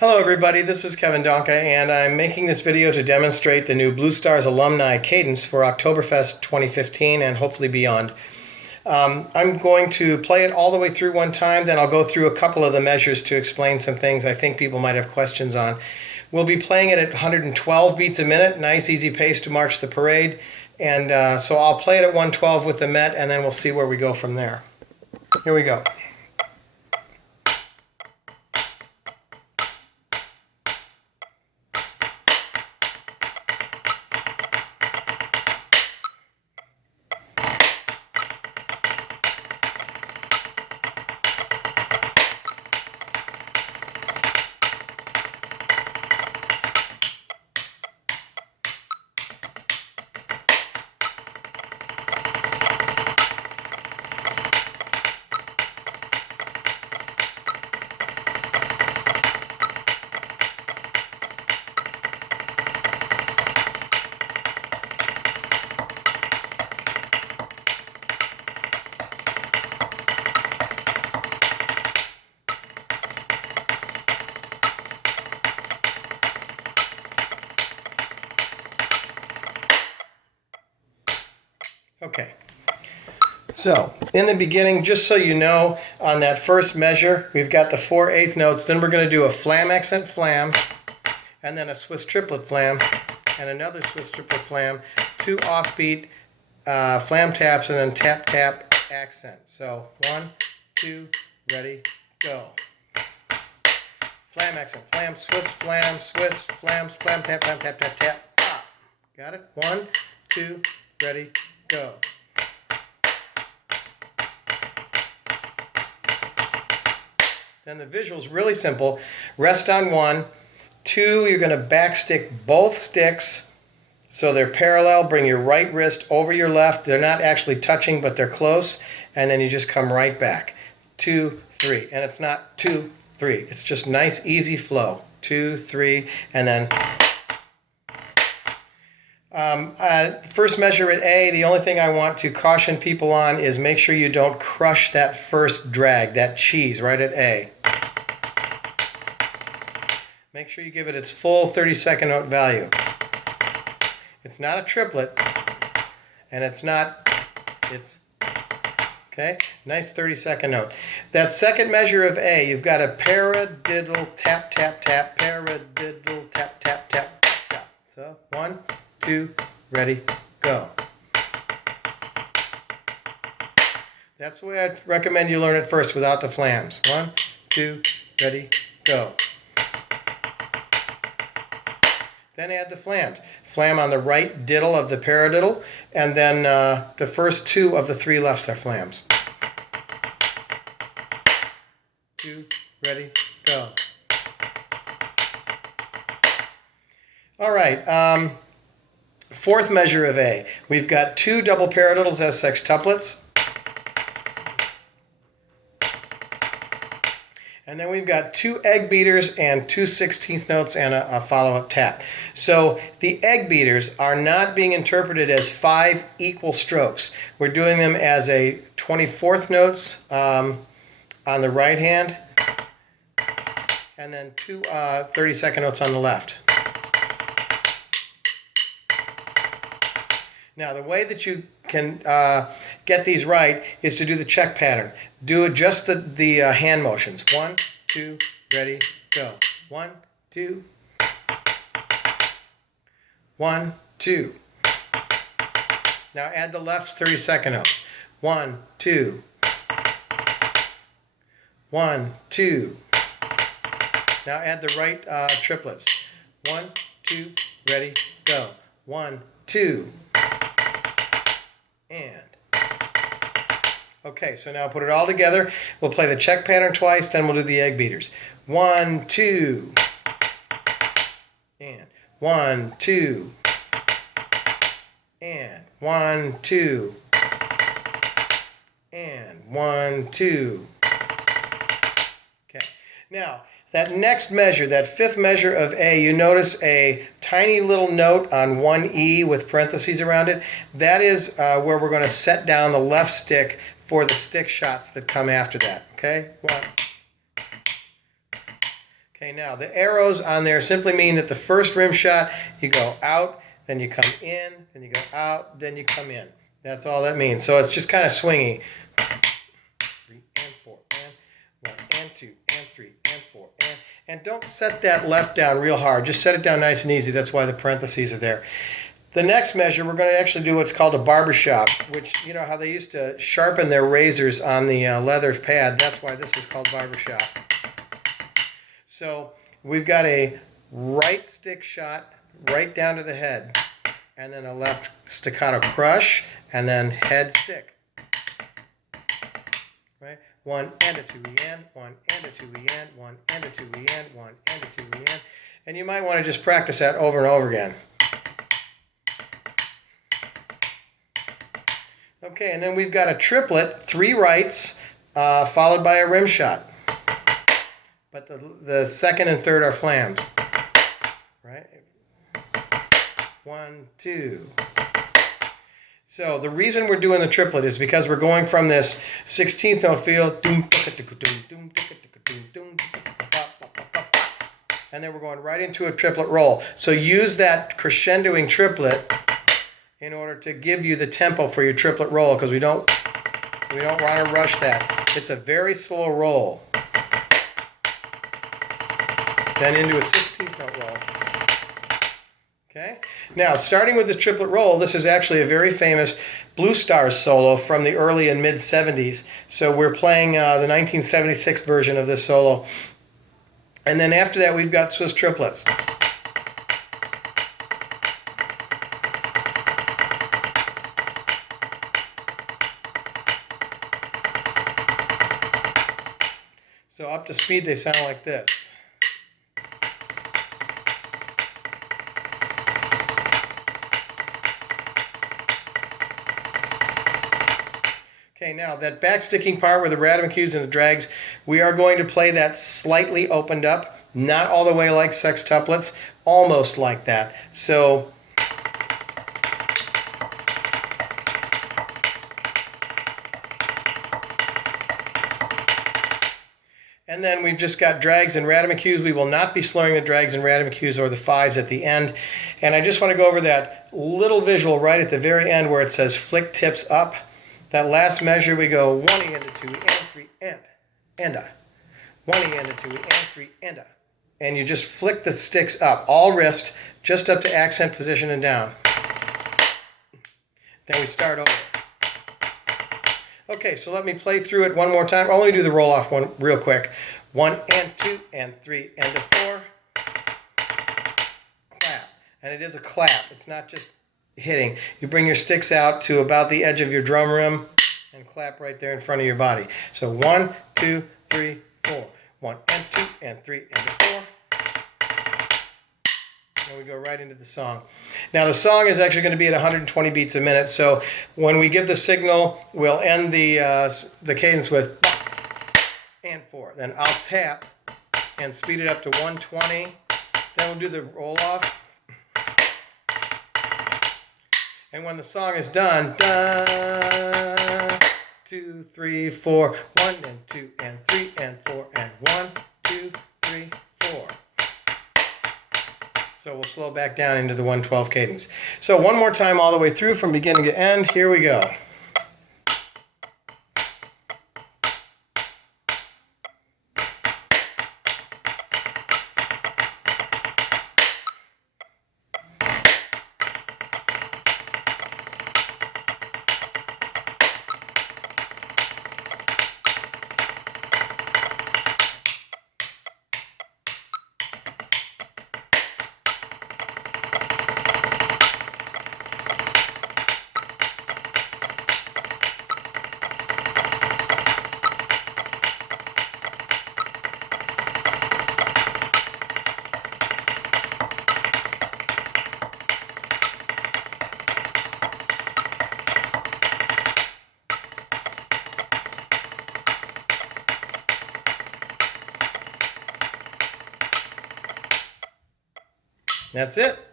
Hello everybody, this is Kevin Donka, and I'm making this video to demonstrate the new Blue Stars Alumni Cadence for Oktoberfest 2015 and hopefully beyond. I'm going to play it all the way through one time, then I'll go through a couple of the measures to explain some things I think people might have questions on. We'll be playing it at 112 beats a minute, nice easy pace to march the parade, and so I'll play it at 112 with the Met, and then we'll see where we go from there. Here we go. Okay, so in the beginning, just so you know, on that first measure, we've got the 4/8 notes, then we're going to do a flam accent flam, and then a Swiss triplet flam, and another Swiss triplet flam, two offbeat flam taps, and then tap tap accent. So 1, 2, ready, go. Flam accent, flam, Swiss, flam, tap, tap, tap, tap, tap, pop. Got it? 1, 2, ready, go. Then the visual's really simple. Rest on 1. 2, you're going to backstick both sticks so they're parallel. Bring your right wrist over your left. They're not actually touching, but they're close. And then you just come right back. 2, 3. And it's not 2, 3. It's just nice, easy flow. 2, 3, and then... first measure at A, the only thing I want to caution people on is make sure you don't crush that first drag, that cheese right at A. Make sure you give it its full 30-second note value. It's not a triplet, and it's, okay, nice 30-second note. That second measure of A, you've got a paradiddle, tap, tap, tap, paradiddle, tap, tap, tap, tap, tap. So 1, 2, ready, go. That's the way I recommend you learn it first without the flams. 1, 2, ready, go. Then add the flams. Flam on the right diddle of the paradiddle, and then the first 2 of the 3 lefts are flams. 2, ready, go. All right. Fourth measure of A. We've got 2 double paradiddles as sextuplets. And then we've got 2 egg beaters and 2 16th notes and a follow-up tap. So the egg beaters are not being interpreted as 5 equal strokes. We're doing them as a 24th notes on the right hand, and then 2 30-second notes on the left. Now, the way that you can get these right is to do the check pattern. Do just the hand motions. 1, 2, ready, go. 1, 2. 1, 2. Now add the left 30-second notes. 1, 2. 1, 2. Now add the right triplets. 1, 2, ready, go. 1, 2. And okay, so now put it all together. We'll play the check pattern twice, then we'll do the egg beaters. 1, 2, and 1, 2, and 1, 2, and 1, 2. Okay, now that next measure, that 5th measure of A, you notice a tiny little note on 1E with parentheses around it. That is where we're going to set down the left stick for the stick shots that come after that. Okay? 1, Okay, now the arrows on there simply mean that the first rim shot, you go out, then you come in, then you go out, then you come in. That's all that means. So it's just kind of swingy. 3 and 4 and 1 and 2 and 3 and 4 and don't set that left down real hard. Just set it down nice and easy. That's why the parentheses are there. The next measure, we're going to actually do what's called a barbershop, which, you know how they used to sharpen their razors on the leather pad. That's why this is called barbershop. So we've got a right stick shot right down to the head, and then a left staccato crush, and then head stick. Right? 1 and a 2 en, 1 and a 2 en, 1 and a 2 en, 1 and a 2 en. And you might want to just practice that over and over again. Okay, and then we've got a triplet, 3 rights, followed by a rim shot. But the second and third are flams. Right? 1, 2. So the reason we're doing the triplet is because we're going from this 16th note feel, and then we're going right into a triplet roll. So use that crescendoing triplet in order to give you the tempo for your triplet roll, because we don't want to rush that. It's a very slow roll. Then into a 16th note roll. Okay? Now, starting with the triplet roll, this is actually a very famous Blue Stars solo from the early and mid 70s. So we're playing the 1976 version of this solo. And then after that, we've got Swiss triplets. So up to speed, they sound like this. Okay, now that backsticking part where the ratomacues and the drags, we are going to play that slightly opened up, not all the way like sextuplets, almost like that. So and then we've just got drags and ratomacues. We will not be slurring the drags and ratomacues or the 5s at the end. And I just want to go over that little visual right at the very end where it says flick tips up. That last measure, we go 1 and a 2 and 3 and a. 1 and a 2 and 3 and a. And you just flick the sticks up, all wrist, just up to accent position and down. Then we start over. Okay, so let me play through it one more time. I'll only do the roll-off one real quick. 1 and 2 and 3 and a 4. Clap. And it is a clap. It's not just hitting. You bring your sticks out to about the edge of your drum rim and clap right there in front of your body. So 1, 2, 3, 4. 1 and 2 and 3 and a 4. And we go right into the song. Now the song is actually going to be at 120 beats a minute. So when we give the signal, we'll end the cadence with and 4. Then I'll tap and speed it up to 120. Then we'll do the roll off. And when the song is done, 2, 3, 4, 1 and 2 and 3 and 4 and 1, 2, 3, 4. So we'll slow back down into the 112 cadence. So one more time all the way through from beginning to end. Here we go. That's it.